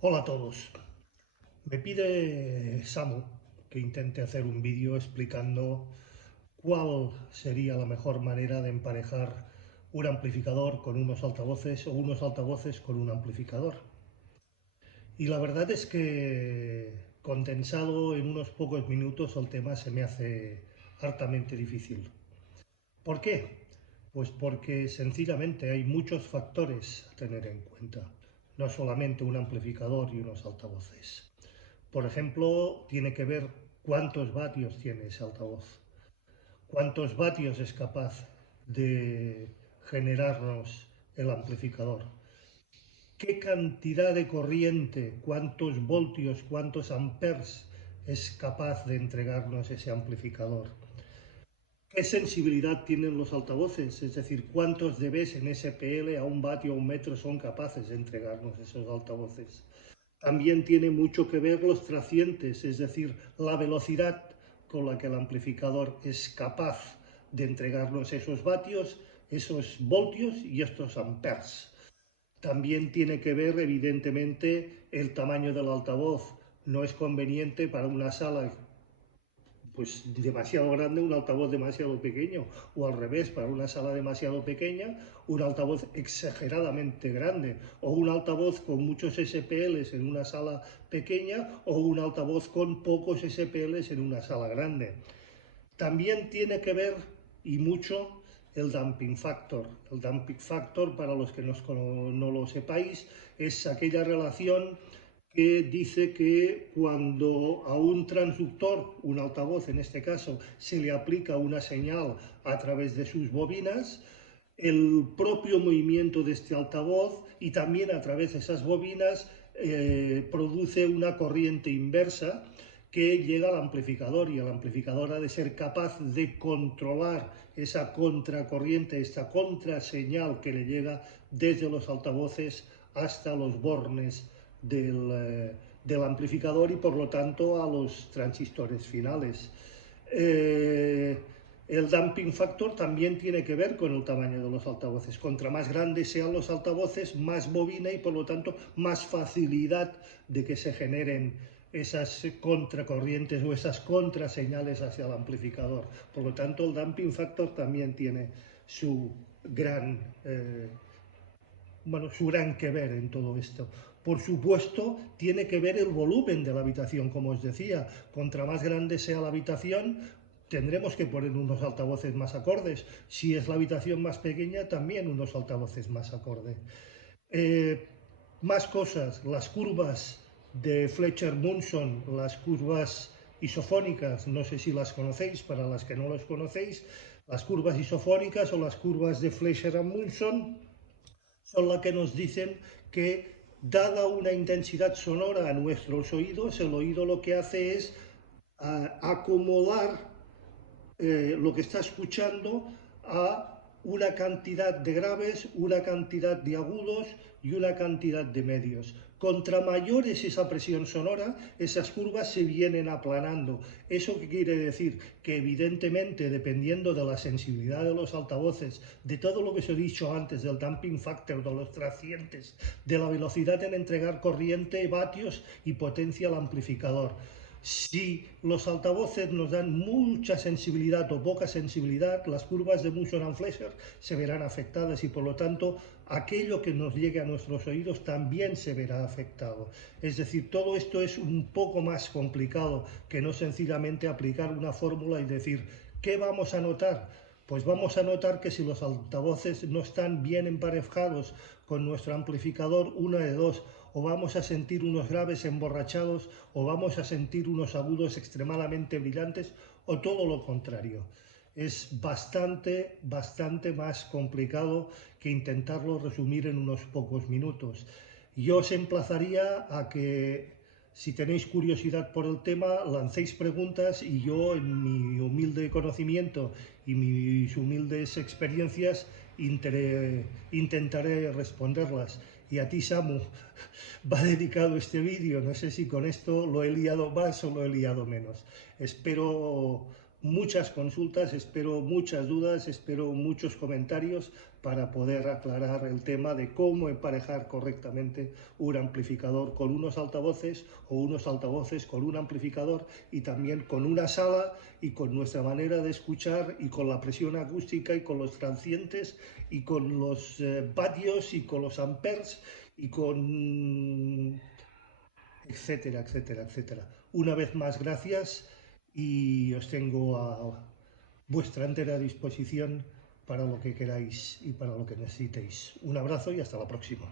Hola a todos. Me pide Samu que intente hacer un vídeo explicando cuál sería la mejor manera de emparejar un amplificador con unos altavoces o unos altavoces con un amplificador. Y la verdad es que condensado en unos pocos minutos el tema se me hace hartamente difícil. ¿Por qué? Pues porque sencillamente hay muchos factores a tener en cuenta, no solamente un amplificador y unos altavoces. Por ejemplo, tiene que ver cuántos vatios tiene ese altavoz, cuántos vatios es capaz de generarnos el amplificador, qué cantidad de corriente, cuántos voltios, cuántos amperes es capaz de entregarnos ese amplificador. ¿Qué sensibilidad tienen los altavoces? Es decir, cuántos dBs en SPL a un vatio o un metro son capaces de entregarnos esos altavoces. También tiene mucho que ver los tracientes, es decir, la velocidad con la que el amplificador es capaz de entregarnos esos vatios, esos voltios y estos amperes. También tiene que ver, evidentemente, el tamaño del altavoz. No es conveniente para una sala pues demasiado grande, un altavoz demasiado pequeño, o al revés, para una sala demasiado pequeña, un altavoz exageradamente grande, o un altavoz con muchos SPLs en una sala pequeña, o un altavoz con pocos SPLs en una sala grande. También tiene que ver, y mucho, el damping factor. El damping factor, para los que no lo sepáis, es aquella relación que dice que cuando a un transductor, un altavoz en este caso, se le aplica una señal a través de sus bobinas, el propio movimiento de este altavoz y también a través de esas bobinas produce una corriente inversa que llega al amplificador, y el amplificador ha de ser capaz de controlar esa contracorriente, esta contraseñal que le llega desde los altavoces hasta los bornes del amplificador y por lo tanto a los transistores finales. El damping factor también tiene que ver con el tamaño de los altavoces. Contra más grandes sean los altavoces, más bobina y por lo tanto más facilidad de que se generen esas contracorrientes o esas contraseñales hacia el amplificador. Por lo tanto, el damping factor también tiene su gran su gran que ver en todo esto. Por supuesto, tiene que ver el volumen de la habitación, como os decía. Contra más grande sea la habitación, tendremos que poner unos altavoces más acordes. Si es la habitación más pequeña, también unos altavoces más acordes. Eh, Más cosas, las curvas de Fletcher-Munson, las curvas isofónicas, no sé si las conocéis, para las que no las conocéis, las curvas isofónicas o las curvas de Fletcher-Munson son las que nos dicen que, dada una intensidad sonora a nuestros oídos, el oído lo que hace es acomodar lo que está escuchando a una cantidad de graves, una cantidad de agudos y una cantidad de medios. Contra mayor es esa presión sonora, esas curvas se vienen aplanando. ¿Eso qué quiere decir? Que evidentemente, dependiendo de la sensibilidad de los altavoces, de todo lo que os he dicho antes, del damping factor, de los tracientes, de la velocidad en entregar corriente, vatios y potencia al amplificador, si los altavoces nos dan mucha sensibilidad o poca sensibilidad, las curvas de Munson and Fletcher se verán afectadas y por lo tanto aquello que nos llegue a nuestros oídos también se verá afectado. Es decir, todo esto es un poco más complicado que no sencillamente aplicar una fórmula y decir, ¿qué vamos a notar? Pues vamos a notar que si los altavoces no están bien emparejados con nuestro amplificador, una de dos: o vamos a sentir unos graves emborrachados, o vamos a sentir unos agudos extremadamente brillantes, o todo lo contrario. Es bastante más complicado que intentarlo resumir en unos pocos minutos. Yo os emplazaría a que, si tenéis curiosidad por el tema, lancéis preguntas y yo, en mi humilde conocimiento y mis humildes experiencias, intentaré responderlas. Y a ti, Samu, va dedicado este vídeo. No sé si con esto lo he liado más o lo he liado menos. Espero muchas consultas, espero muchas dudas, espero muchos comentarios para poder aclarar el tema de cómo emparejar correctamente un amplificador con unos altavoces o unos altavoces con un amplificador y también con una sala y con nuestra manera de escuchar y con la presión acústica y con los transientes y con los vatios y con los amperes y con etcétera, etcétera, etcétera. Una vez más, gracias y os tengo a vuestra entera disposición para lo que queráis y para lo que necesitéis. Un abrazo y hasta la próxima.